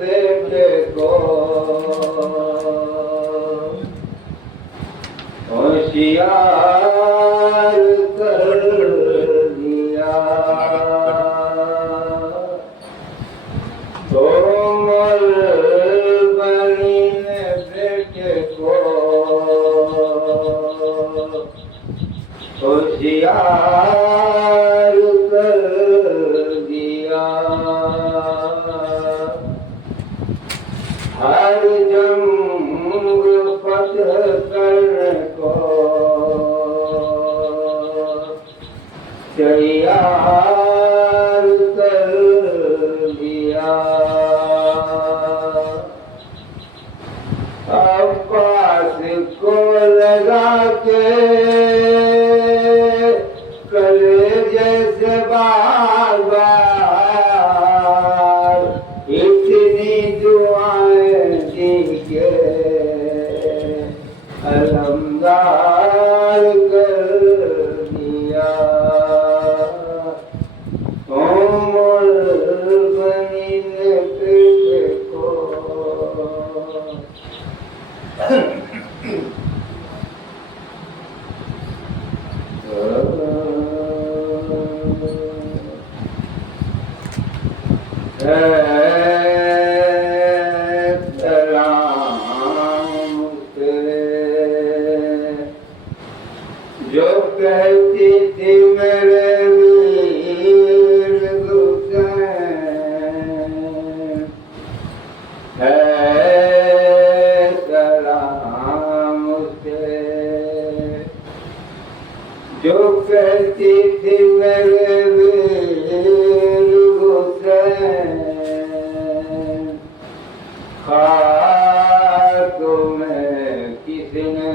بیٹے کو ہوشیار کر دیا عمر بنی نے بیٹے کو ہوشیار کر دیا ہر جنگ فتح کرنے کو تیار کر دیا عباس کو لگا کے کلیجے سے بار بار اتنی دعائیں دی کہ علمدار کر دیا عمر بنی نے بیٹے کو سلام تیرے جو کہتی تھی میرے ویر حسین ہے سلام تیرے جو کہتی تھی میرے ویر حسین خاک میں کس نے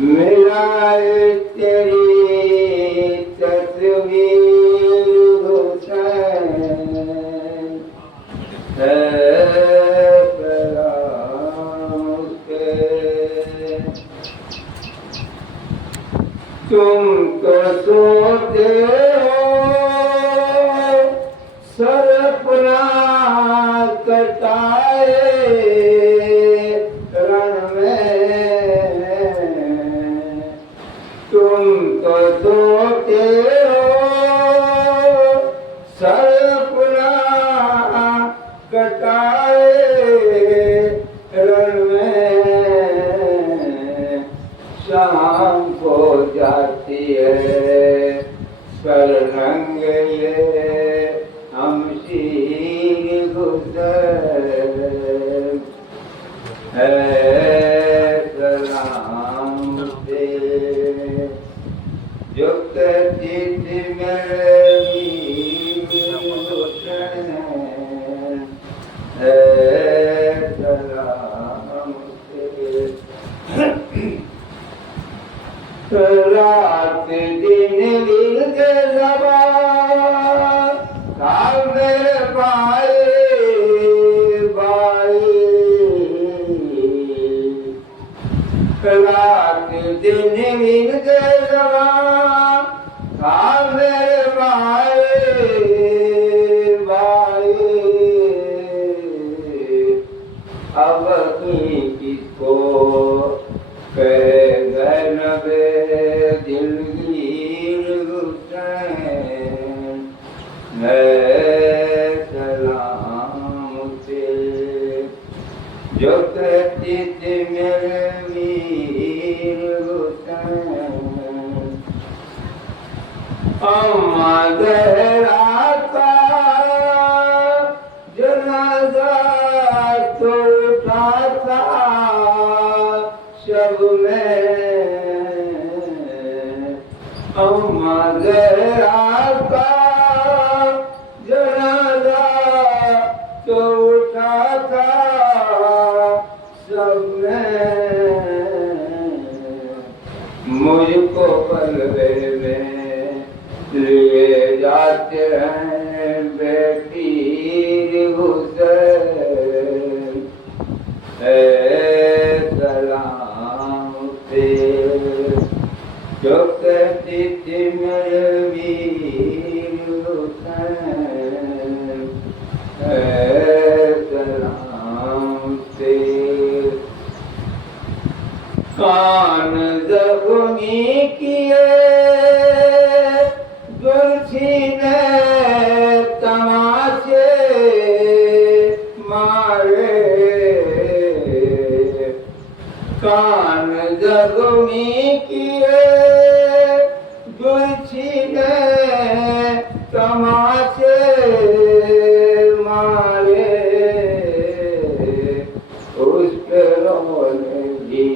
ملائے تیری تصویر حسین ہے سلام تیرے تم تو سوتے ہو سر اپنا کٹائے رن میں تم تو سوتے ہو سر اپنا کٹائے رن میں شام کو جاتی ہے کر رنگ یہ ہم شیر گزر ہے سلام تیرے جو کہتی تھی میرے ویر حسین ہے سلام تیرے رات دن ورد زبان تھا میرے بھائی بھائی رات دن ورد زبان تھا میرے بھائی بھائی اب کس کو دلگیر حسین ہے سلام تیرے جو کہتی تھی میرے ویر حسین اما زہرا کا جنازہ تو اٹھا تھا شب میں اما زہرا کا جنازہ تو اٹھا تھا سب میں مجھ کو پلوے میں لیے جاتے ہیں بے پیر حسین زخمی کیے گلچھی نے تماچے مارے اس پہ رونے بھی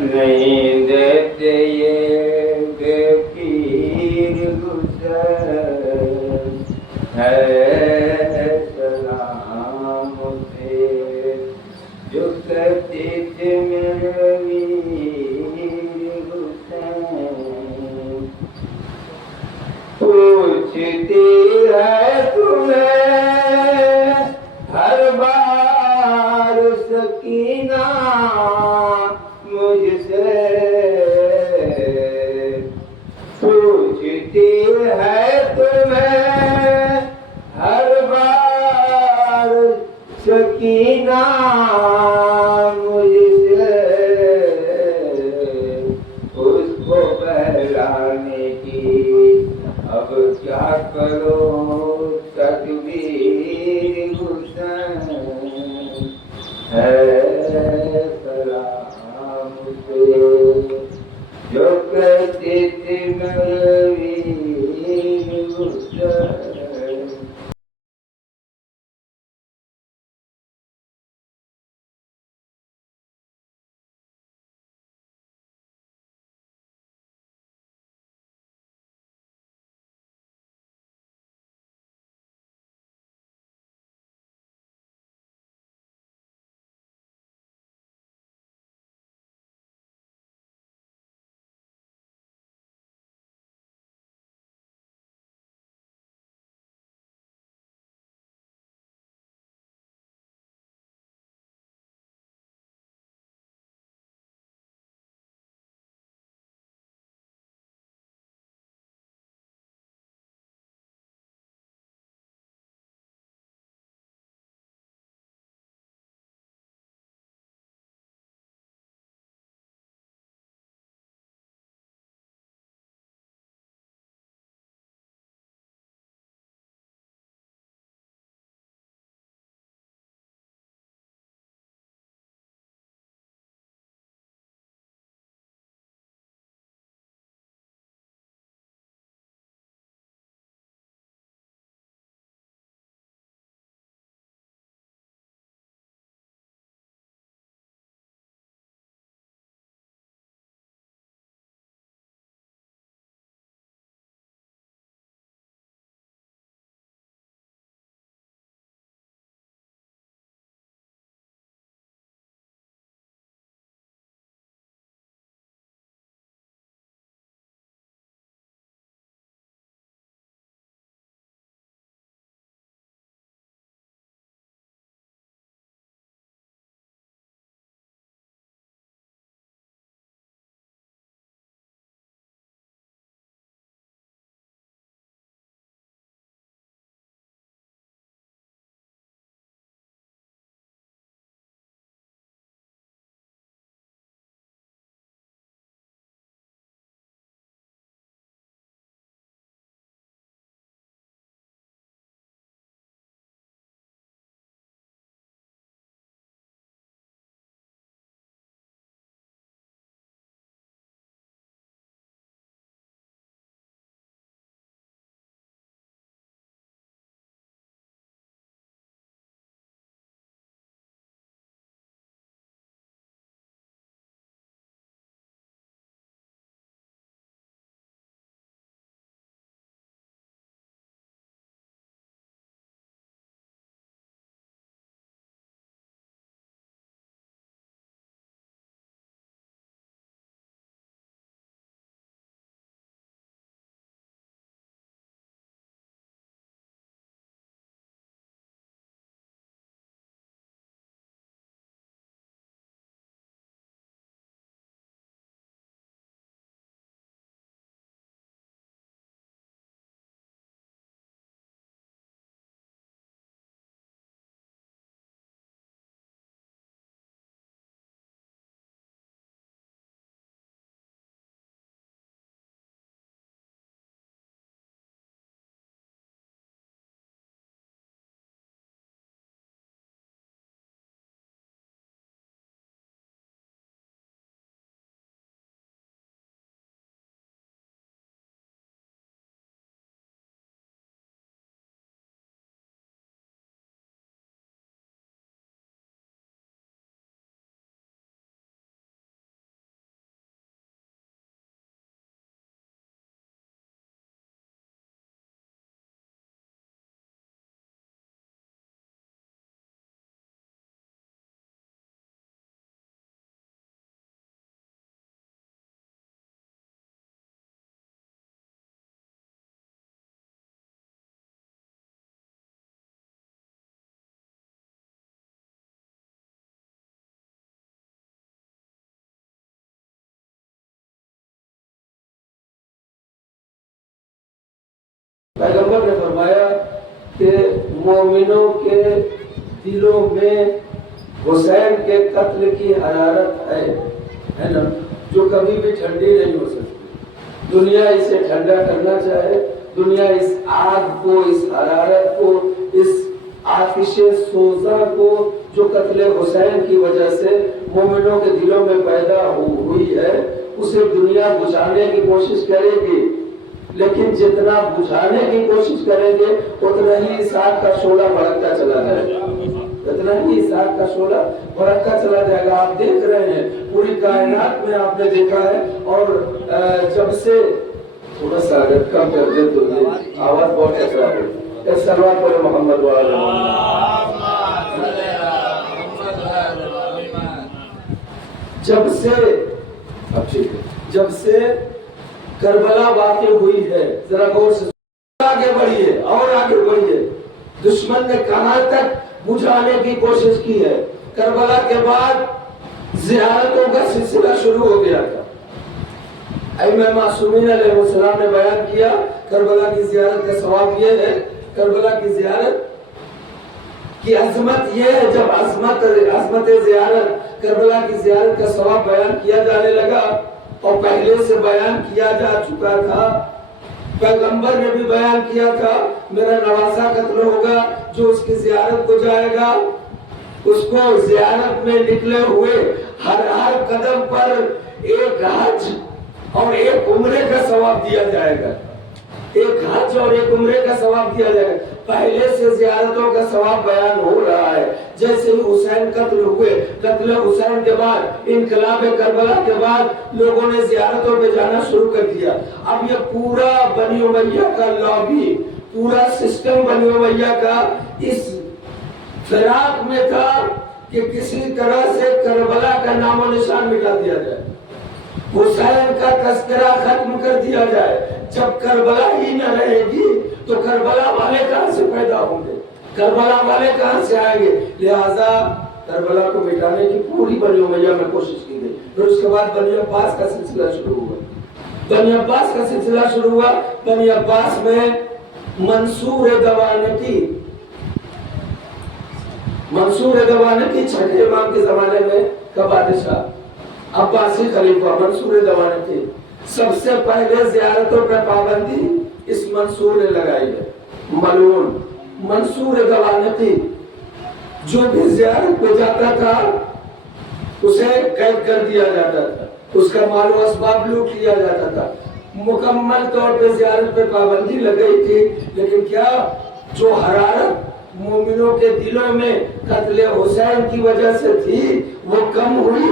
نہیں دیتے یہ بے پیر حسین ہے سلام سے جو کہتی تھی میرے ویر حسین پوچھتی ہے تمہیں ہر بار سکینہ مجھ سے پوچھتی ہے تمہیں ہر بار سکینہ مجھ سے اس کو بہلانے کی اب کیا کرو تدبیر حسین ہے سلام سے جو کہتی تھی میری حسین پیغمبر نے فرمایا کہ مومنوں کے دلوں میں حسین کے قتل کی حرارت ہے نا، جو کبھی بھی ٹھنڈی نہیں ہو سکتی۔ دنیا اسے ٹھنڈا کرنا چاہے، دنیا اس آگ کو، اس حرارت کو، اس آتش سوزا کو جو قتل حسین کی وجہ سے مومنوں کے دلوں میں پیدا ہوئی ہے، اسے دنیا بجھانے کی کوشش کرے گی، لیکن جتنا بجھانے کی کوشش کریں گے اتنا ہی اس آگ کا شعلہ بھڑکتا چلا جائے گا، اتنا ہی اس آگ کا شعلہ بھڑکتا چلا جائے گا۔ آپ دیکھ رہے ہیں پوری کائنات میں آپ نے دیکھا ہے، اور جب سے تھوڑا سا اگر کم کر دے تو آواز بہت ٹکرا ہے، صلوات پر محمد وعلی جب سے کربلا واقع ہوئی ہے، ذرا غور سے آگے بڑھیے اور آگے بڑھیے، دشمن نے کہاں تک بجھانے کی کوشش کی ہے۔ کربلا کے بعد زیارتوں کا سلسلہ شروع ہو گیا تھا۔ ائمہ معصومین علیہ السلام نے بیان کیا کربلا کی زیارت کا ثواب یہ ہے، کربلا کی زیارت کی عظمت یہ ہے، جب عظمت زیارت کربلا کی زیارت کا ثواب بیان کیا جانے لگا، اور پہلے سے بیان کیا جا چکا تھا، پیغمبر نے بھی بیان کیا تھا میرا نواسا قتل ہوگا، جو اس کی زیارت کو جائے گا اس کو زیارت میں نکلے ہوئے ہر قدم پر ایک حج اور ایک عمرے کا ثواب دیا جائے گا، ایک حج اور ایک عمرے کا ثواب دیا جائے گا۔ پہلے سے زیارتوں کا ثواب بیان ہو رہا ہے۔ جیسے ہی حسین قتل ہوئے، قتل حسین کے بعد، انقلاب کربلا کے بعد لوگوں نے زیارتوں پہ جانا شروع کر دیا۔ اب یہ پورا بنی امیہ کا لابی، پورا سسٹم بنی امیہ کا اس فراق میں تھا کہ کسی طرح سے کربلا کا نام و نشان مٹا دیا جائے، حسین کا تذکرہ ختم کر دیا جائے۔ جب کربلا ہی نہ رہے گی تو کربلا والے کہاں سے پیدا ہوں گے، کربلا والے کہاں سے آئیں گے؟ لہٰذا کربلا کو مٹانے کی پوری بنی امیہ میں کوشش کی گئی۔ پھر اس کے بعد بنی عباس کا سلسلہ شروع ہوا، بنی عباس کا سلسلہ شروع ہوا۔ بنی عباس میں منصور دوانتی چھٹے امام کے زمانے میں کا بادشاہ عباسی خلیفہ منصور دوانتی، سب سے پہلے زیارتوں پر پابندی اس منصور نے لگائی ہے۔ ملعون منصور دوانتی جو بھی زیارت پہ جاتا تھا اسے قید کر دیا جاتا تھا، اس کا مال و اسباب لوٹ لیا جاتا تھا۔ مکمل طور پہ زیارت پہ پابندی لگ گئی تھی، لیکن کیا جو حرارت مومنوں کے دلوں میں قتل حسین کی وجہ سے تھی وہ کم ہوئی؟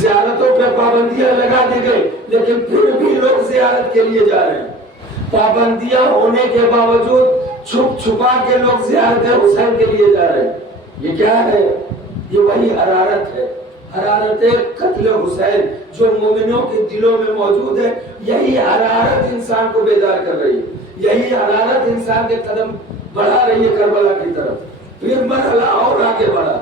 زیارتوں پہ پابندیاں لگا دی گئی، لیکن پھر بھی لوگ زیارت کے لیے جا رہے ہیں۔ پابندیاں ہونے کے باوجود چھپ چھپا کے لوگ زیارت حسین کے لیے جا رہے ہیں۔ یہ کیا ہے؟ یہ وہی حرارت ہے، حرارت قتل حسین جو مومنوں کے دلوں میں موجود ہے۔ یہی حرارت انسان کو بیدار کر رہی ہے، یہی حرارت انسان کے قدم بڑھا رہی ہے کربلا کی طرف۔ پھر مرحلہ اور آگے بڑھا،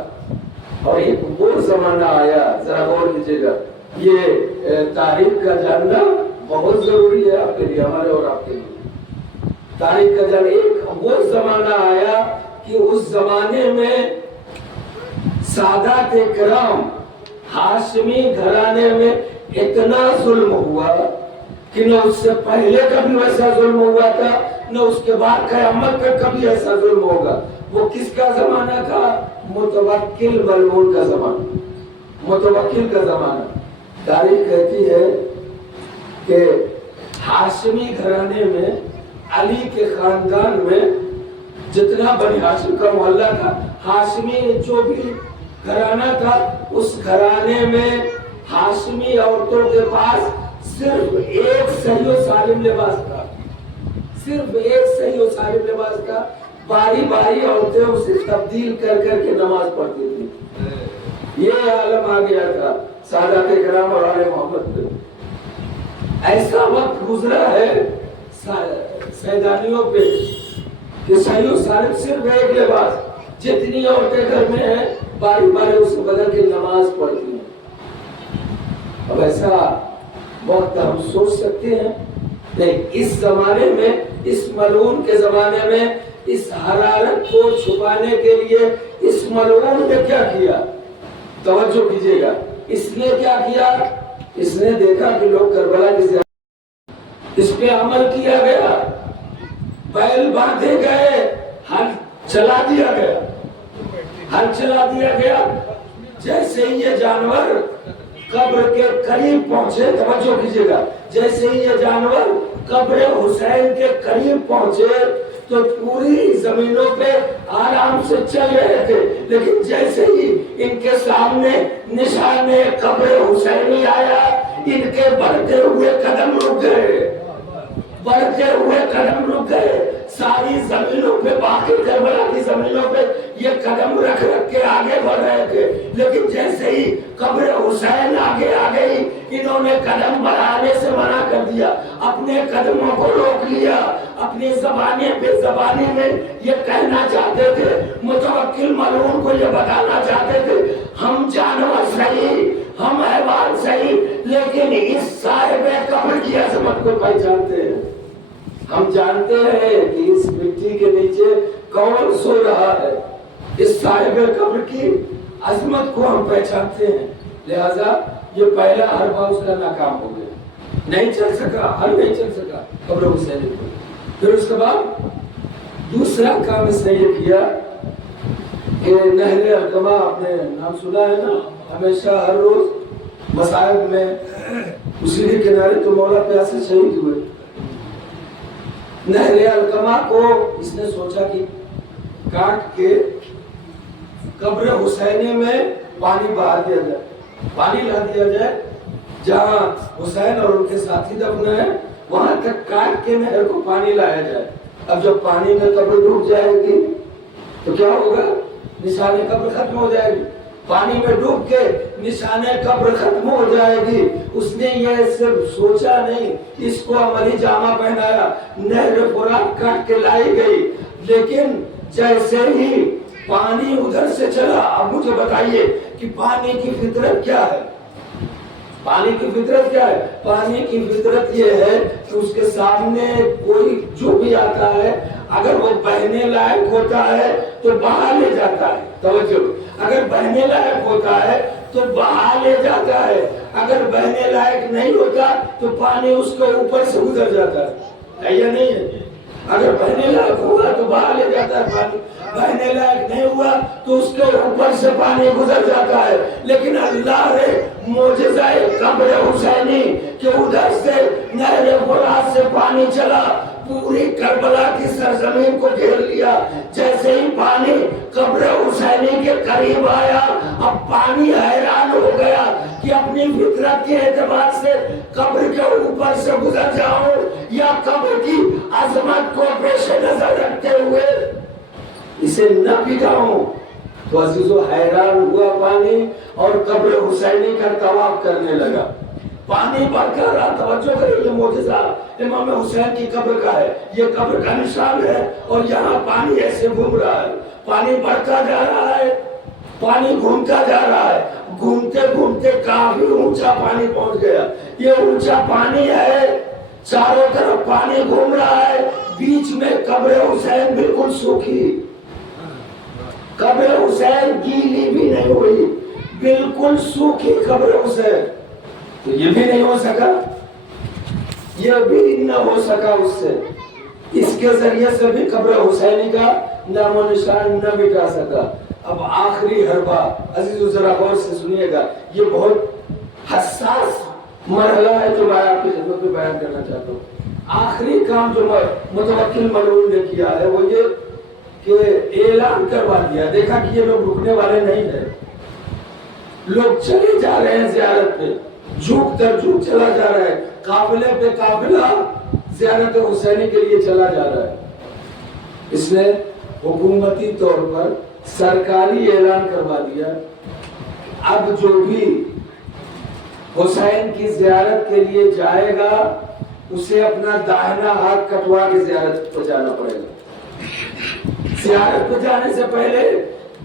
اور ایک وہ زمانہ آیا، ذرا غور کیجیے گا، یہ تاریخ کا جاننا بہت ضروری ہے آپ کے لیے، ہمارے اور آپ کے لیے۔ تاریخ کا جاننا، ایک وہ زمانہ آیا کہ اس زمانے میں سادات کرام ہاشمی گھرانے میں اتنا ظلم ہوا کہ نہ اس سے پہلے کبھی ویسا ظلم ہوا تھا، نہ اس کے بعد قیامت تک کبھی ایسا ظلم ہوگا۔ وہ کس کا زمانہ تھا؟ متوکل ملعون کا زمانہ، متوکل کا زمانہ۔ تاریخ کہتی ہے کہ ہاشمی گھرانے میں، علی کے خاندان میں جتنا بنی ہاشم کا محلہ تھا، ہاشمی جو بھی گھرانہ تھا، اس گھرانے میں ہاشمی عورتوں کے پاس صرف ایک صحیح و سالم لباس تھا، صرف ایک صحیح و سالم لباس تھا۔ باری باری عورتیں اسے تبدیل کر کر کے نماز پڑھتی تھی۔ یہ عالم آ گیا تھا سادات کرام اور آل محمد پہ۔ ایسا وقت گزرا ہے سیدانیوں پہ کہ صحیح و سالم صرف ایک لباس، جتنی عورتیں گھر میں ہیں باری باری اسے بدل کے نماز پڑھتی ہیں۔ اب ایسا وقت ہم سوچ سکتے ہیں، لیکن اس زمانے میں اس ملعون کے زمانے میں اس حرارت کو چھپانے کے لیے اس ملعون نے کیا کیا؟ توجہ کیجئے گا، اس نے کیا کیا؟ اس نے دیکھا کہ لوگ کربلا کی زیارت، اس پہ عمل کیا گیا، بیل باندھے گئے، ہل چلا دیا گیا، ہل چلا دیا گیا۔ جیسے ہی یہ جانور قبر کے قریب پہنچے، توجہ کیجئے گا، جیسے ہی یہ جانور قبر حسین کے قریب پہنچے تو پوری زمینوں پہ آرام سے چل رہے تھے، لیکن جیسے ہی ان کے سامنے نشان قبر حسینی آیا، ان کے بڑھتے ہوئے قدم رک گئے، بڑھتے ہوئے قدم رک گئے۔ ساری زمینوں پہ، باقی کربلا کی زمینوں پہ یہ قدم رکھ رکھ کے آگے بڑھ رہے تھے، لیکن جیسے ہی قبر حسین آگے آ گئی، انہوں نے قدم بڑھانے سے منع کر دیا، اپنے قدموں کو روک لیا، اپنی زبانی بے زبانی میں یہ کہنا چاہتے تھے، متوکل ملعون کو یہ بتانا چاہتے تھے، ہم جانور صحیح، ہم حیوان صحیح، لیکن اس صاحب قبر کی عظمت کو پہچانتے ہیں۔ ہم جانتے ہیں کہ اس مٹی کے نیچے کون سو رہا ہے، اس صاحب قبر کی عظمت کو ہم پہچانتے ہیں، لہذا یہ پہلا حربہ اس کا ناکام ہو گیا، نہیں چل سکا، حل نہیں چل سکا قبر حسین کو۔ پھر اس کے بعد دوسرا کام اس نے یہ کیا کہ نہر علقمہ، آپ نے نام سنا ہے نا، ہمیشہ ہر روز مصائب میں اسی کے کنارے تو مولا پیاسے شہید ہوئے۔ نہر علقمہ کو اس نے سوچا کہ کاٹ کے قبر حسینی میں پانی بہا دیا جائے، پانی لا دیا جائے، جہاں حسین اور ان کے ساتھی دفن ہیں وہاں تک کاٹ کے نہر کو پانی لایا جائے۔ اب جب پانی میں قبر ڈوب جائے گی تو کیا ہوگا؟ نشان قبر ختم ہو جائے گی، پانی میں ڈوب کے نشان قبر ختم ہو جائے گی۔ اس نے یہ صرف سوچا نہیں، اس کو عملی جامہ پہنایا، نہر فرات کاٹ کے لائی گئی، لیکن جیسے ہی پانی ادھر سے چلا، اب مجھے بتائیے کہ پانی کی فطرت کیا ہے؟ پانی کی فطرت کیا ہے؟ پانی کی فطرت یہ ہے کہ اس کے سامنے کوئی جو بھی آتا ہے اگر وہ بہنے لائق ہوتا ہے تو بہا لے جاتا ہے، توجہ، اگر بہنے لائق ہوتا ہے تو بہا لے جاتا ہے، اگر بہنے لائق نہیں ہوتا تو پانی اس کے اوپر سے گزر جاتا ہے یا نہیں ہے؟ اگر بہنے لائق ہوا تو بہا لے جاتا ہے پانی، بہنے لائق نہیں ہوا تو اس کے اوپر سے پانی گزر جاتا ہے۔ لیکن اللہ نے معجزہ قبر حسینی کہ ادھر سے نہر فرات سے پانی چلا، پوری کربلا کی سرزمین کو گھیر لیا۔ جیسے ہی پانی قبر حسینی کے قریب آیا، اب پانی حیران ہو گیا کہ اپنی فطرت کے اعتبار سے قبر کے اوپر سے گزر جاؤں یا قبر کی عظمت کو پیش نظر رکھتے ہوئے اسے نہ بگاؤں۔ تو عزیزو حیران ہوا پانی اور قبر حسینی کا طواف کرنے لگا، پانی بڑھتا رہا۔ توجہ کریں، یہ معجزہ امام حسین کی قبر کا ہے، یہ قبر کا نشان ہے، اور یہاں پانی ایسے گھوم رہا ہے، پانی بڑھتا جا رہا ہے، پانی گھومتا جا رہا ہے، گھومتے گھومتے کافی اونچا پانی پہنچ گیا۔ یہ اونچا پانی ہے، چاروں طرف پانی گھوم رہا ہے، بیچ میں قبر حسین بالکل سوکھی، قبر حسین گیلی بھی نہیں ہوئی، بالکل سوکھی قبر حسین۔ تو یہ بھی نہیں ہو سکا، یہ بھی نہ ہو سکا اس سے، اس کے ذریعے سے بھی قبر حسینی کا نام و نشان نہ مٹا سکا۔ اب آخری حربہ، عزیزو ذرا غور سے سنیے گا، یہ بہت حساس مرحلہ ہے جو میں آپ کی خدمت میں بیان کرنا چاہتا ہوں۔ آخری کام جو متوکل ملعون نے کیا ہے وہ یہ کہ اعلان کروا دیا، دیکھا کہ یہ لوگ رکنے والے نہیں ہیں، لوگ چلے جا رہے ہیں زیارت پہ، جھوک در جھوک چلا جا رہا ہے، قافلے پہ قافلہ زیارت حسینی کے لیے چلا جا رہا ہے۔ اس نے حکومتی طور پر سرکاری اعلان کروا دیا، اب جو بھی حسین کی زیارت کے لیے جائے گا اسے اپنا داہنا ہاتھ کٹوا کے زیارت پہ جانا پڑے گا۔ زیارت پہ جانے سے پہلے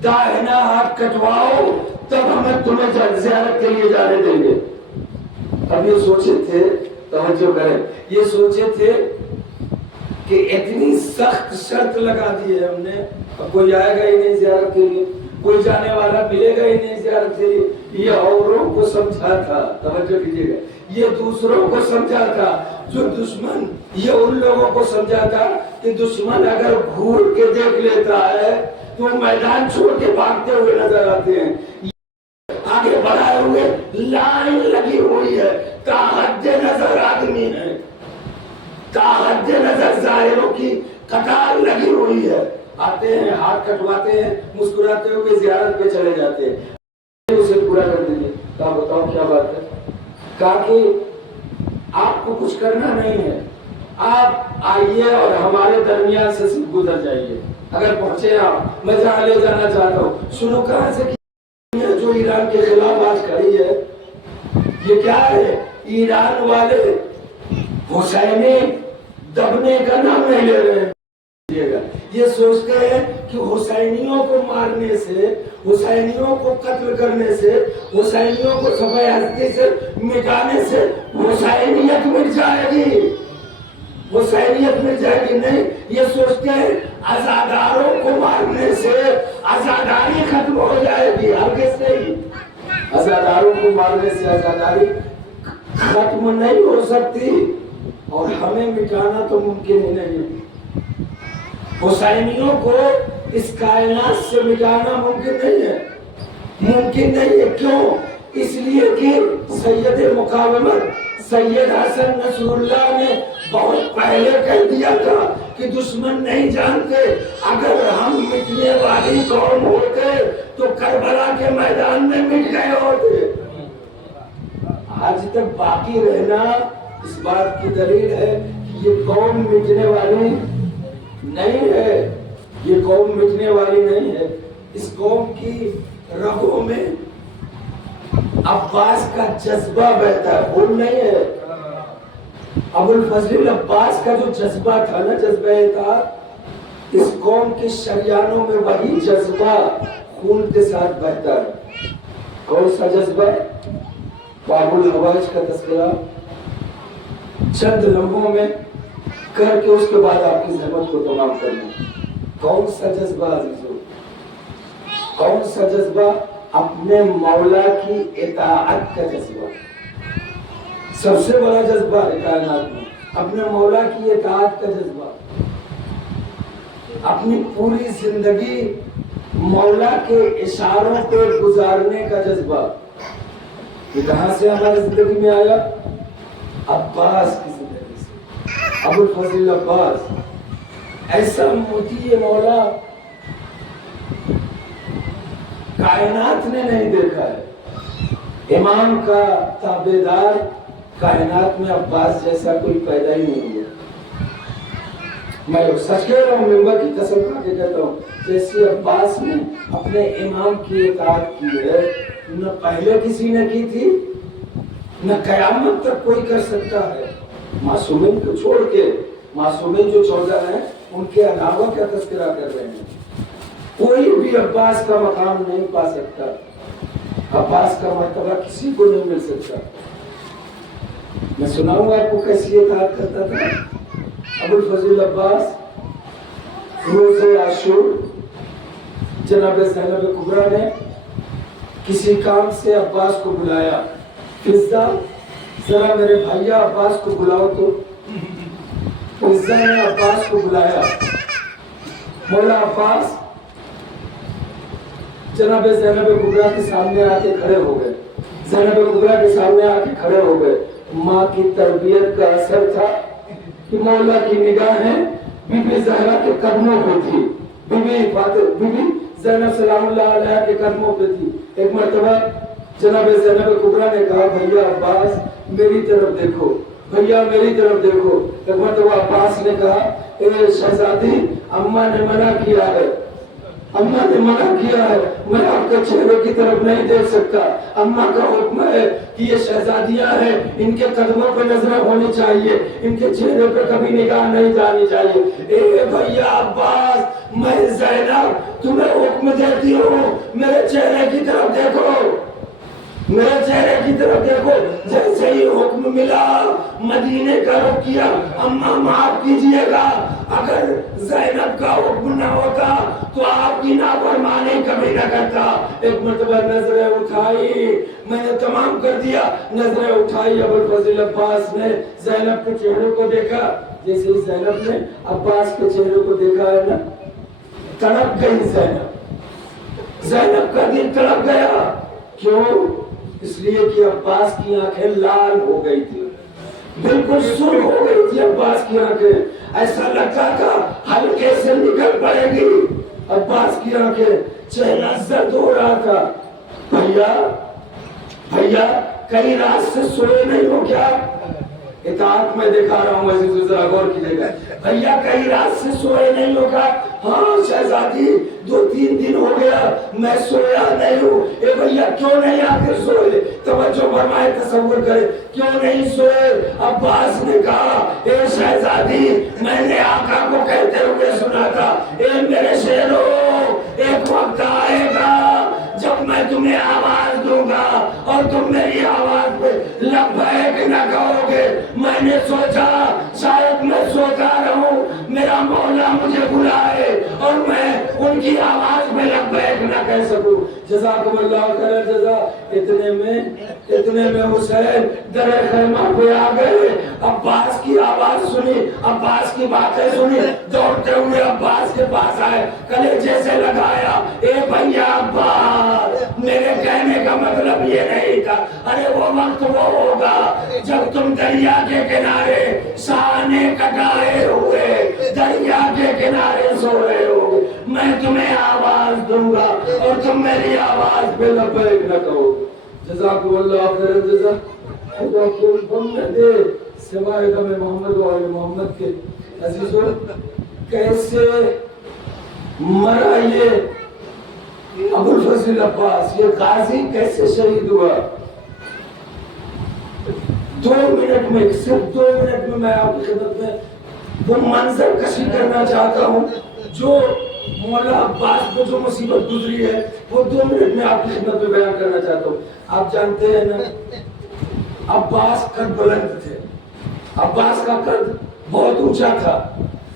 داہنا ہاتھ کٹواؤ تب ہمیں تمہیں زیارت کے لیے جانے دیں گے۔ اب یہ سوچے تھے، توجہ کریں، یہ سوچے تھے کہ اتنی سخت شرط لگا دی ہے ہم نے، اب کوئی آئے گا ہی نہیں زیارت کے لیے، کوئی جانے والا ملے گا ہی نہیں زیارت کے لیے۔ یہ اوروں کو سمجھا تھا، توجہ کیجیے گا، یہ دوسروں کو سمجھا تھا، جو دشمن، یہ ان لوگوں کو سمجھا تھا کہ دشمن اگر گھور کے دیکھ لیتا ہے تو میدان چھوڑ کے بھاگتے ہوئے نظر آتے ہیں۔ آگے بڑھائے ہوئے لائن لگی ہوئی ہے، تاحد نظر آدمی ہے، تاحد نظر ظاہروں کی قطار لگی ہوئی ہے، آتے ہیں ہاتھ کٹواتے ہیں، مسکراتے ہوئے زیارت پہ چلے جاتے ہیں۔ اسے پورا کر دیجیے، کہا بتاؤ کیا بات ہے؟ کہا کہ آپ کو کچھ کرنا نہیں ہے، آپ آئیے اور ہمارے درمیان سے صرف گزر جائیے، اگر پہنچے آپ میں جہاں لے جانا چاہتا ہوں۔ شروع کہاں سے جو ایران کے خلاف آج کھڑی ہے، یہ کیا ہے؟ ایران والے حسینی دبنے کا نام نہیں لے رہے ہیں، یہ سوچتے ہیں کہ حسینیوں کو مارنے سے، حسینیوں کو قتل کرنے سے، حسینیوں کو صفحہ ہستی سے مٹانے سے حسینیت مٹ جائے گی، حسینیت مٹ جائے گی۔ نہیں، یہ سوچتے ہیں عزاداروں کو مارنے سے عزاداری ختم ہو جائے گی، ہرگز نہیں، عزاداروں کو مارنے سے عزاداری ختم نہیں ہو سکتی، اور ہمیں مٹانا تو ممکن ہی نہیں۔ حسینیوں کو اس کائنات سے مٹانا ممکن نہیں ہے، ممکن نہیں ہے۔ کیوں؟ اس لیے کہ سید مقاومت سید حسن نصر اللہ نے بہت پہلے کہہ دیا تھا کہ دشمن نہیں جانتے، اگر ہم مٹنے والی قوم ہوتے تو کربلا کے میدان میں مٹ گئے ہوتے۔ آج تک باقی رہنا اس بات کی دلیل ہے کہ یہ قوم مٹنے والی نہیں ہے، یہ قوم مٹنے والی نہیں ہے۔ اس قوم کی رگوں میں عباس کا جذبہ بہتا ہے، بھول نہیں ہے۔ ابو الفضل عباس کا جو جذبہ تھا نا، جذبہ اطاعت، اس قوم کے شریانوں میں وہی جذبہ خون کے ساتھ بہتا ہے۔ کون سا جذبہ؟ باب الحوائج کا تذکرہ چند لمحوں میں کر کے اس کے بعد آپ کی زحمت کو تمام کرنا۔ کون سا جذبہ عزیزو؟ کون سا جذبہ؟ اپنے مولا کی اطاعت کا جذبہ، سب سے بڑا جذبہ ہے کائنات میں، اپنے مولا کی اطاعت کا جذبہ، اپنی پوری زندگی مولا کے اشاروں پہ گزارنے کا جذبہ۔ یہ کہاں سے ہماری زندگی میں آیا؟ عباس کی زندگی سے، ابو الفضل عباس۔ ایسا موتی مولا کائنات نے نہیں دیکھا ہے، امام کا تابعدار کائنات میں عباس جیسا کوئی پیدا ہی نہیں ہوا۔ میں سچ کہہ رہا ہوں، ممبر کی قسم کھا کے کہتا ہوں، جیسے عباس نے اپنے امام کی اطاعت کی ہے، نہ پہلے کسی نے کی تھی، نہ قیامت تک کوئی کر سکتا ہے۔ معصومین کو چھوڑ کے، معصومین جو 14 ہیں ان کے علاوہ کیا تذکرہ کر رہے ہیں، کوئی بھی عباس کا مقام نہیں پا سکتا، عباس کا مرتبہ کسی کو نہیں مل سکتا۔ میں سناؤں گا آپ کو کیسی اطاعت کرتا تھا ابو الفضل عباس۔ روز عاشور جناب زینب کبریٰ نے کسی کام سے عباس کو بلایا، فضہ ذرا میرے بھائیا عباس کو بلاؤ تو۔ فضہ نے عباس کو بلایا، مولا عباس جناب زینب کبریٰ کے سامنے آ کے کھڑے ہو گئے، زینب کبریٰ کے سامنے آ کے کھڑے ہو گئے۔ ماں کی تربیت کا اثر تھا کہ مولا کی نگاہیں بی بی زہرا کے قدموں پہ تھی، بی بی زینب سلام اللہ علیہ کے قدموں پہ تھی۔ ایک مرتبہ جناب زینب کبریٰ نے کہا، بھیا عباس میری طرف دیکھو، بھیا میری طرف دیکھو۔ ایک مرتبہ عباس نے کہا، اے شہزادی اماں نے منع کیا ہے، اماں نے منع کیا ہے، میں آپ کے چہرے کی طرف نہیں دیکھ سکتا، اماں کا حکم ہے کہ یہ شہزادیاں ہیں، ان کے قدموں پہ نظر ہونی چاہیے، ان کے چہرے پہ کبھی نگاہ نہیں جانی چاہیے۔ اے بھیا عباس، میں زینب تمہیں حکم دیتی ہوں، میرے چہرے کی طرف دیکھو، میرے چہرے کی طرف دیکھو۔ جیسے ہی حکم ملا مدینے کا رخ کیا، اماں معاف کیجئے گا، اگر زینب کا حکم نہ ہوتا تو آپ کی نافرمانی کبھی نہ کرتا. ایک مرتبہ نظریں اٹھائی، میں نے تمام کر دیا، نظریں اٹھائی، ابوالفضل عباس نے زینب کے چہرے کو دیکھا. جیسے زینب نے عباس کے چہرے کو دیکھا ہے نا، تڑپ گئی زینب کا دل تڑپ گیا. کیوں؟ اس لیے کہ عباس کی آنکھیں لال ہو گئی تھی، بالکل سرخ ہو گئی تھی عباس کی آنکھیں. ایسا لگتا تھا ہلکے سے نکل پڑے گی عباس کی آنکھیں. چہرہ زرد ہو رہا تھا. بھیا کئی رات سے سوئے نہیں ہو کیا؟ اطاعت میں دکھا رہا ہوں، عزیز ذرا غور کیجیے گا. بھیا کئی رات سے سوئے نہیں ہوگا؟ ہاں شہزادی 2-3 دن ہو گیا میں سویا نہیں ہوں. اے بھیا کیوں نہیں آخر سوئے؟ توجہ فرمائے، تصور کرے، کیوں نہیں سوئے؟ عباس نے کہا اے شہزادی میں نے آقا کو کہتے ہوئے سنا تھا، اے میرے شیرو ایک وقت آئے گا جب میں تمہیں آواز دوں گا اور تم میری آواز پہ لبیک نہ کہو گے. میں نے سوچا شاید میں سوتا رہوں، میرا مولا مجھے بلائے اور میں ان کی آواز میں لبیک نہ کہہ سکوں. جزاکم اللہ خیر جزا. اتنے میں حسین در خیمہ پہ آ گئے. عباس کی آواز سنی، عباس کی باتیں سنی، دوڑتے ہوئے عباس کے پاس آئے، کلیجے سے لگایا. اے بھیا عباس میرے کہنے کا مطلب یہ نہیں تھا. ارے وہ وقت وہ ہوگا جب تم دریا کے کنارے سانے کٹائے ہوئے دریا کے کنارے سو رہے ہو، میں تمہیں آواز دوں گا اور تم میری آواز پہ لبیک نہ کہو. جزاکم اللہ خیر جزا. خدا کوئی غم نہ دے سوائے غم محمد و آل محمد کے. عزیزو کیسے مرا یہ ابوالفضل عباس، یہ غازی کیسے شہید ہوا؟ 2 منٹ میں، صرف 2 منٹ میں آپ کی خدمت میں وہ منظر کشی کرنا چاہتا ہوں جو مولا عباس کو جو مصیبت گزری ہے وہ 2 منٹ میں آپ کی خدمت میں بیان کرنا چاہتا ہوں. آپ جانتے ہیں نا عباس قد بلند تھے، عباس کا قد بہت اونچا تھا.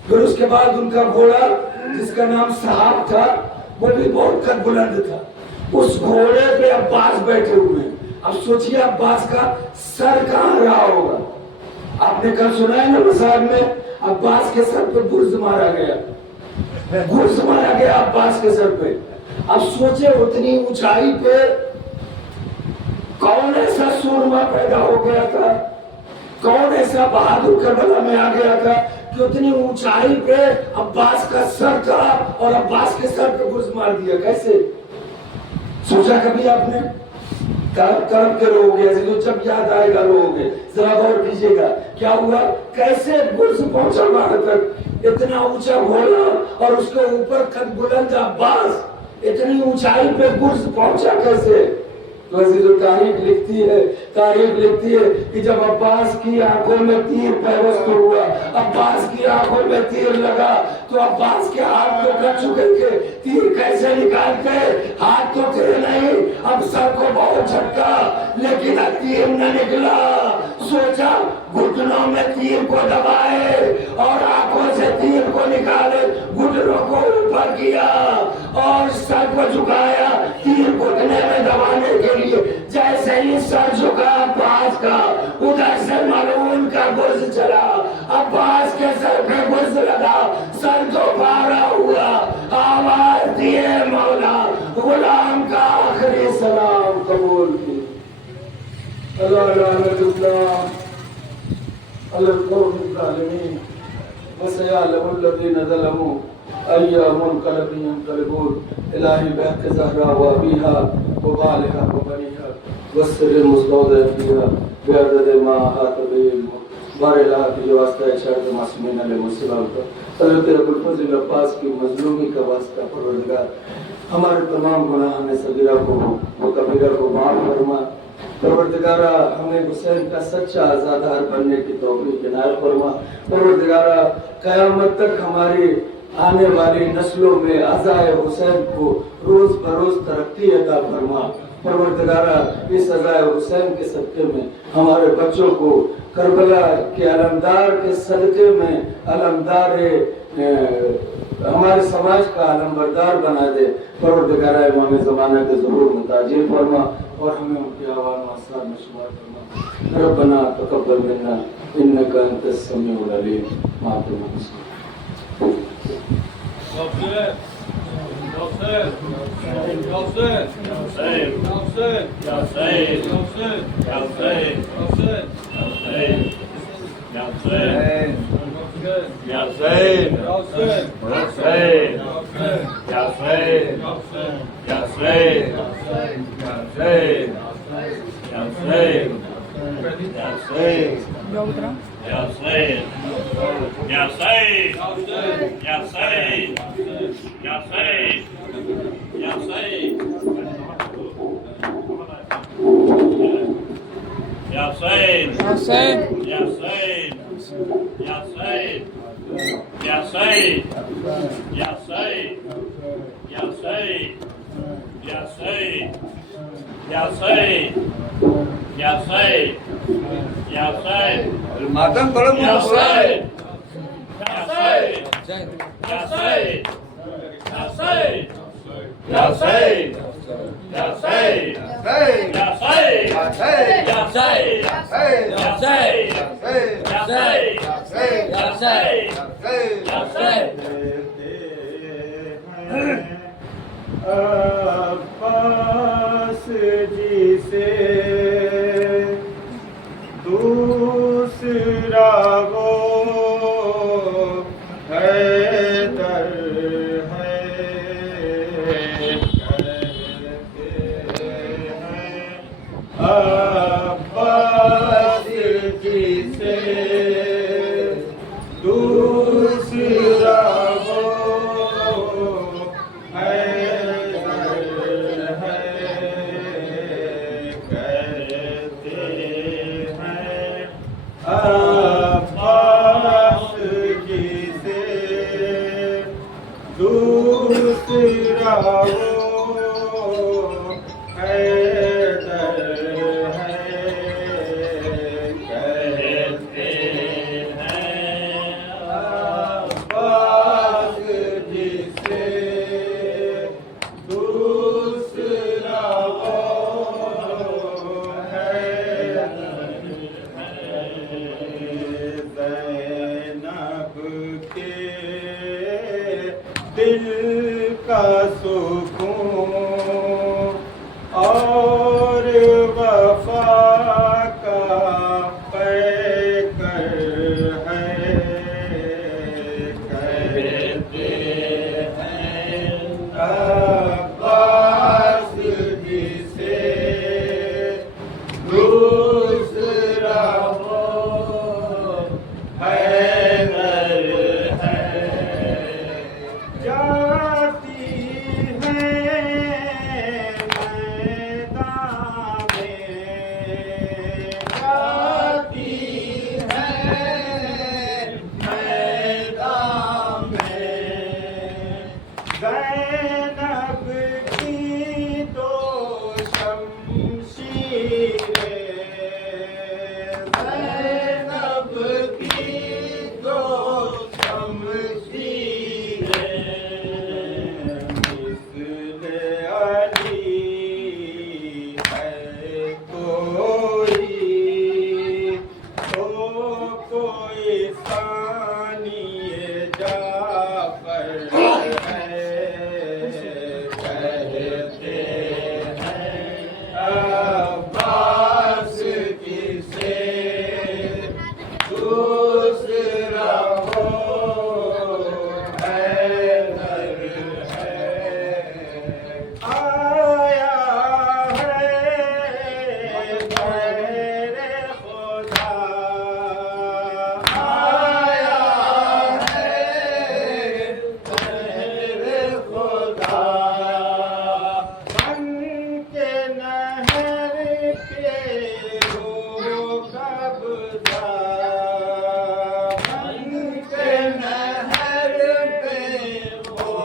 پھر اس کے بعد ان کا گھوڑا جس کا نام صحاب تھا وہ بھی بہت قد بلند تھا. اس گھوڑے پہ عباس بیٹھے ہوئے. اب سوچئے عباس کا سر کہاں رہا ہوگا؟ آپ نے کل سنا ہے نا مسائل میں عباس کے سر پہ گرز مارا گیا، گرز مارا گیا عباس کے سر پہ. اب سوچے اتنی اونچائی پہ کون ایسا سورما پیدا ہو گیا تھا، کون ایسا بہادر کربلا میں آ گیا تھا کہ اتنی اونچائی پہ عباس کا سر تھا اور عباس کے سر پہ گرز مار دیا. کیسے سوچا کبھی آپ نے؟ طرف کے رو گے، جب یاد آئے گا رو گے. ذرا غور کیجیے گا کیا ہوا، کیسے گرز پہنچا وہاں تک. اتنا اونچا گھوڑا اور اس کے اوپر قد بلند عباس، اتنی اونچائی پہ گرز پہنچا کیسے؟ تو عزیزو تاریخ لکھتی ہے کہ جب عباس کی آنکھوں میں تیر پیوست ہوا، عباس کی آنکھوں میں تیر لگا تو عباس کے ہاتھ تو کٹ چکے تھے، تیر کیسے نکالتے؟ ہاتھ تو تھے نہیں. اب سر کو بہت جھٹکا لیکن تیر نہ نکلا. سوچا گھٹنوں میں تیر کو دبائے اور آنکھوں سے تیر کو نکالے، گھٹنوں کو اوپر کیا اور سر کو جھکایا تیر گھٹنے میں دبانے کے لیے. جیسے ہی سر جھکا عباس کا، ادھر سے ملعون کا گرز چلا، عباس کے سر پہ گرز لگا، سر دوبارہ ہوا. آواز دیے مولا غلام کا آخری سلام قبول کی. اللہ لعنت اللہ علی القوم الظالمین وسيعلم الذين ظلموا أي منقلب ينقلبون. إلهي بحق زهراء وأبيها وبالها وبنيها والسر المستودع فيها بعدد ما أحاط به علمك. بار الہ کی جو واسطہ اشارت معصومین علیہ السلام کا، حضرت ابوالفضل عباس کی مظلومی کا واسطہ پروردگار ہمارے تمام گناہ صغیرہ کو و کبیرہ کو معاف فرما. پروردگارہ ہمیں حسین کا سچا عزادار بننے کی توفیق عنایت فرما. پروردگارہ قیامت تک ہماری آنے والی نسلوں میں عزائے حسین کو روز بروز ترقی عطا فرما. پروردگارہ اس عزائے حسین کے صدقے میں ہمارے بچوں کو کربلا کے علمدار کے صدقے میں علمدار ہمارے سماج کا نمبردار بنا دے. پروردگار امام زمانہ کے ظہور میں تاجر فرما اور ہمیں ان کی آوان و اثار میں شمار فرما. ربنا تقبل منا انك انت السميع العليم. معتم ماتم پڑھو عباس جی سے دوسرا وہ حیدر ہے. عباس جی سے دوسرا وہ دل کا سکون اور وفا کا پیکر ہے. کہتے ہیں عباس جی سے دوسرا وہ حیدر ہے. جاتی ہے میدان میں، جاتی ہے میدان میں، زینب کی دو شمشیریں، زینب کی دو شمشیریں، مثل علی ہے کوئی تو کوئی ثانی جعفر ہے. کہتے ہیں عباس جی سے دوسرا وہ حیدر ہے. آیا ہے غیر خدا، آیا ہے غیر خدا، بن کے نہر کے ہو قبضہ، بن کے نہر پہ ہو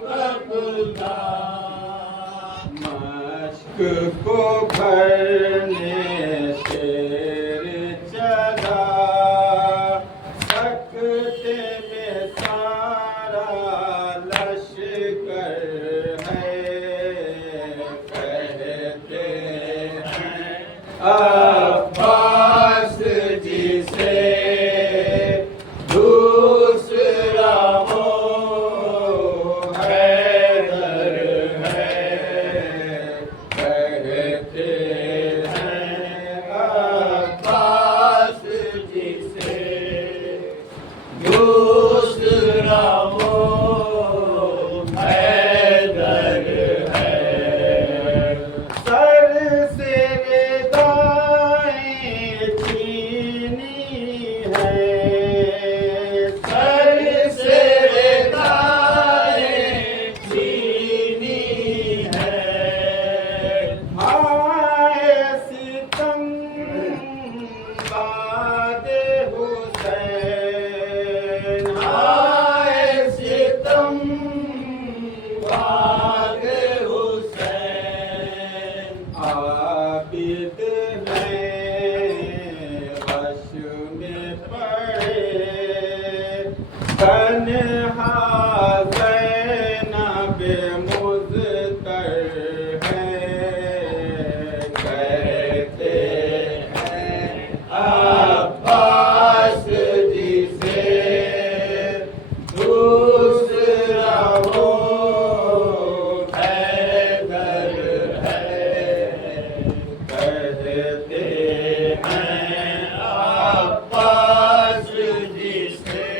قبضہ. مشق کو بھرنے شیر چلا، سکتے میں عباس جی سے دوسرا ہو حیدر ہے، کہتے ہیں عباس جی سے دوسرا ہو حیدر ہے، سر سے ردائیں چینی ہے، سر سے ردائیں چینی ہے، ہائے ستم باد حسین، ہائے ستم باد حسین، عابد ہیں غش میں پڑے، تنہا زینب مضطر ہیں، کہتے ہیں عباس جی سے دوسرا ہو حیدر ہے، کہتے ہیں عباس جی سے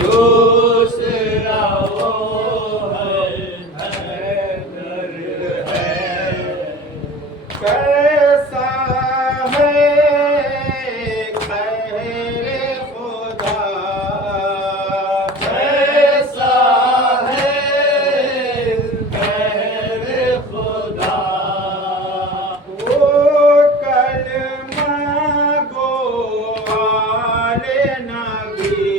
دوسرا ہو حیدر ہے، کیسا ہے خیر خدا، کیسا ہے خیر خدا، وہ کلمہ گو آل نبی،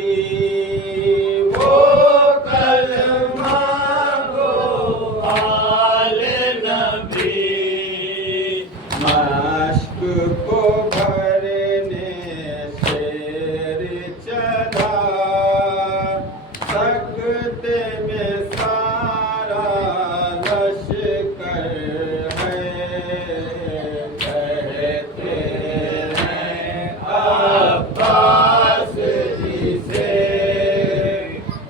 وہ کلمہ گو آل نبی، مشق کو بھرنے شیر چلا، سکتے میں سارا لشکر ہے، کہتے ہیں عباس جی سے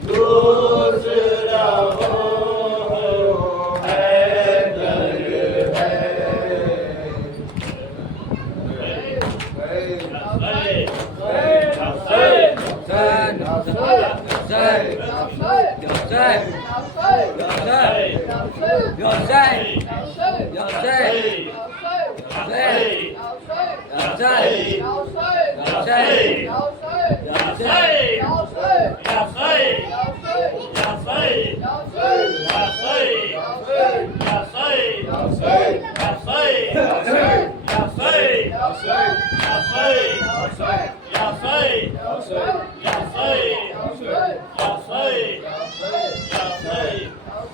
دوسرا ہو حیدر ہے،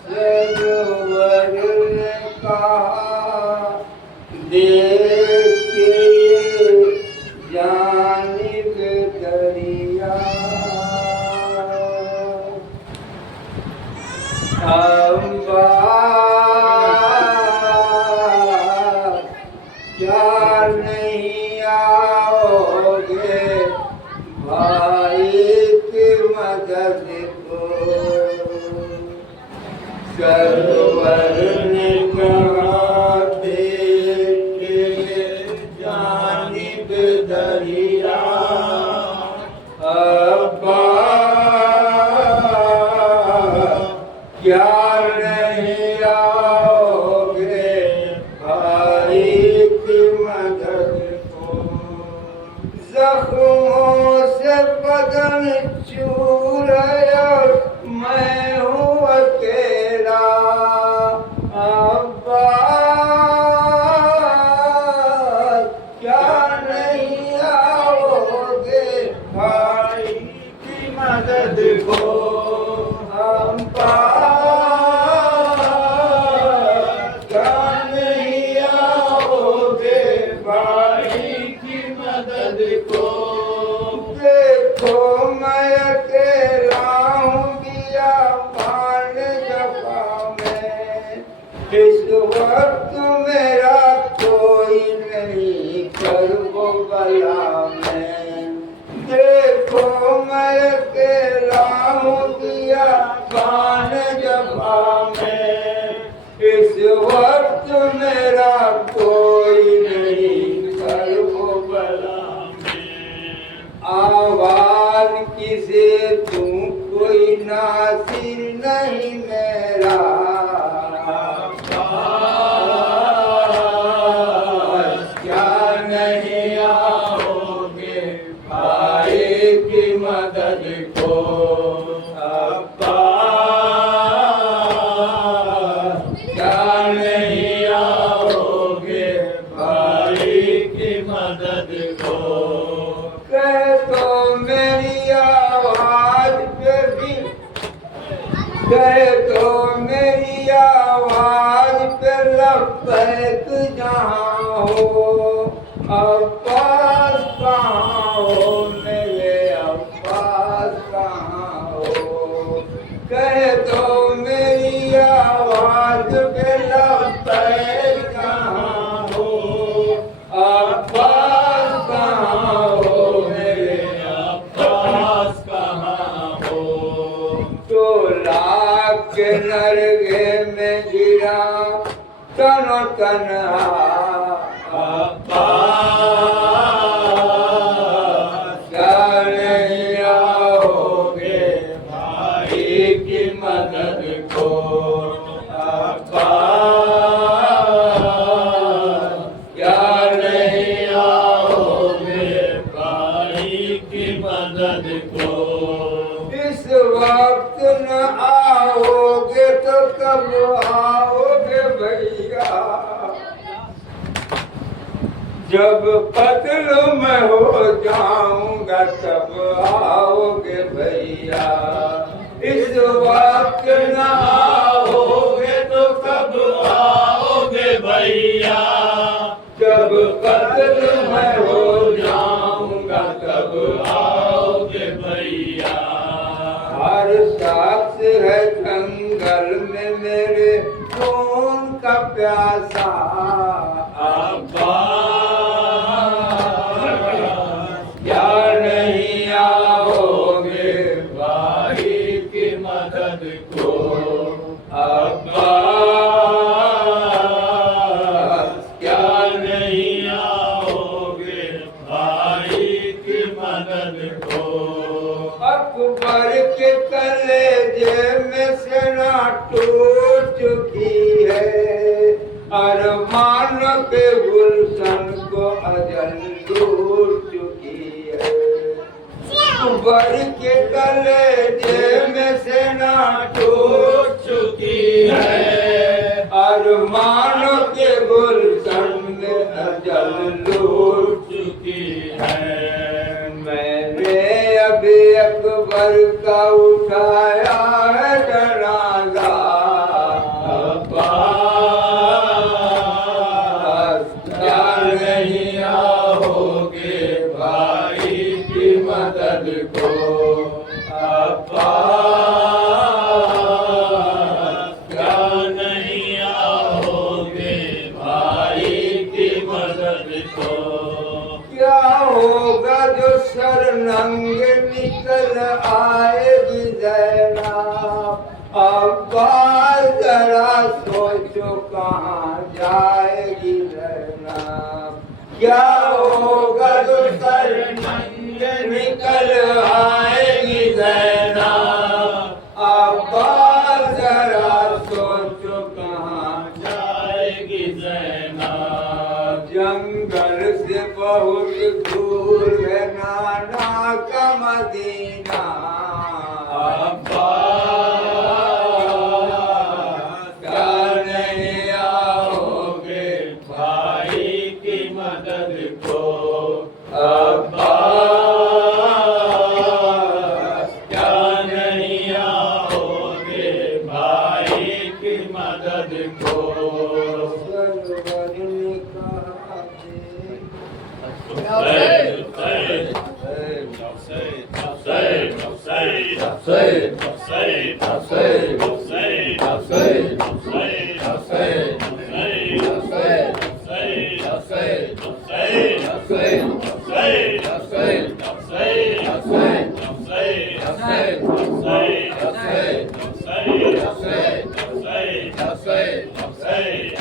سرور نے کہا دیکھیے جانب دریا، عباس کیا نہیں آؤ گے بھائی کی مدد کو، سرور نے کہا دیکھیے جانب دریا، عباس کیا نہیں آؤ گے بھائی کی مدد کو، زخموں سے بدن چور ہے اور میں ہوں اکیلا، عباس کیا نہیں آؤ گے بھائی کی مدد کو، عباس کیا نہیں آؤ گے بھائی کی مدد کو، دیکھو میں اکیلا ہوں بیابان جفا میں، اس وقت میرا کوئی وقت میرا کوئی نہیں کربلا میں آواز کسے دوں کوئی ناصر نہیں میرا کیا نہیں آؤ گے بھائی کی مدد کو کیا نہیں آؤ گے بھائی کی مدد کو کہہ تو میری آواز پہ بھی کہہ تو میری آواز پہ لبیک جہاں ہو عباس کہاں ہو میرے عباس کہاں ہو کہہ تو میری آواز پہ لبیک جہاں ہو عباس کہاں ہو میرے عباس کہاں ہو تو لاکھ کے نرگے میں گرا تن و تنہا عباس کیا نہیں آؤ گے بھائی کی مدد کو عباس کیا نہیں آؤ گے بھائی کی مدد کو اس وقت نہ آؤ گے تو کب آؤ گے بھیا جب قتل میں ہو جاؤں گا تب آؤ گے بھیا اس وقت نہ آؤ گے تو کب آؤ گے بھیا جب قتل میں ہو جاؤں گا تب آؤ گے بھیا ہر شخص ہے جنگل میں میرے خون کا پیاسا کیا نہیں آؤ گے بھائی کی مدد کو عباس کیا نہیں آؤ گے بھائی کی مدد کو اکبر کے کلیجے میں سے نہ ٹوٹ چکی ہے ارمان کے گلشن کو اجل لوٹ چکی ہے اکبر کے کلیجے میں سے نہ ٹوٹ چکی ہے ارمان کے گلشن میں اجل لوٹ چکی ہے میں نے ابھی اکبر کا اٹھایا ہے جنازہ عباس کیا نہیں آؤ گے بھائی کی مدد کو عباس کیا نہیں آؤ گے بھائی کی مدد کو کیا ہوگا جو سر ننگے نکل آئے گی زینب عباس ذرا سوچو کہاں جائے گی زینب کیا ہوگا جو سر ننگے نکل آئے گی زینب عباس ذرا سوچو کہاں جائے گی زینب جنگل سے بہت دور ہے نانا کا مدینہ عباس کیا نہیں آؤ گے بھائی کی مدد کو عباس کیا نہیں آؤ گے بھائی کی مدد کو سرور نے کہا Say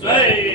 Say,